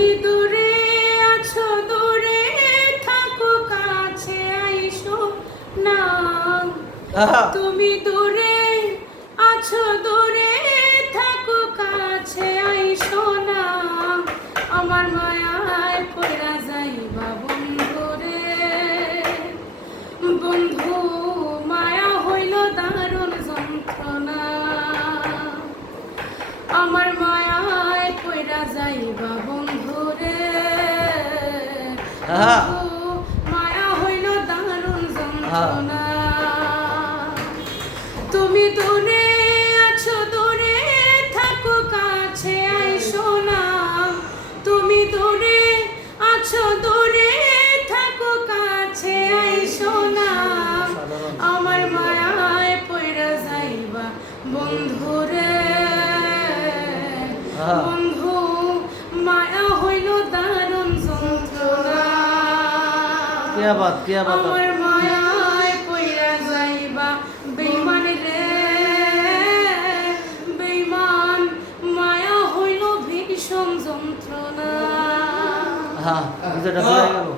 তুমি দূরে আছো দূরে থাকো কাছে আইসো না। তুমি দূরে আছো দূরে থাকো কাছে আইসো না। আমার মায়ায় পড়া যাইবা বন্ধু রে বন্ধু মায়া হইল দারুণ যন্ত্রণা। আমার মায়ায় পড়া যাইবা মায়া হইল দারুণ যন্ত্রণা। তুমি দূরে আছো দূরে থাকো কাছে আইসো না। তুমি দূরে আছো দূরে থাকো কাছে আইসো না। আমার মায়ায় পয়রা যাইবা বন্ধু রে আহা। বন্ধু কেয়াবাত কেয়াবাত আমার মায়ায় পইরা যাইবা বেঈমান রে বেঈমান মায়া হইল ভীষণ যন্ত্রণা। হ্যাঁ, হ্যাঁ। বুঝাটা গেল।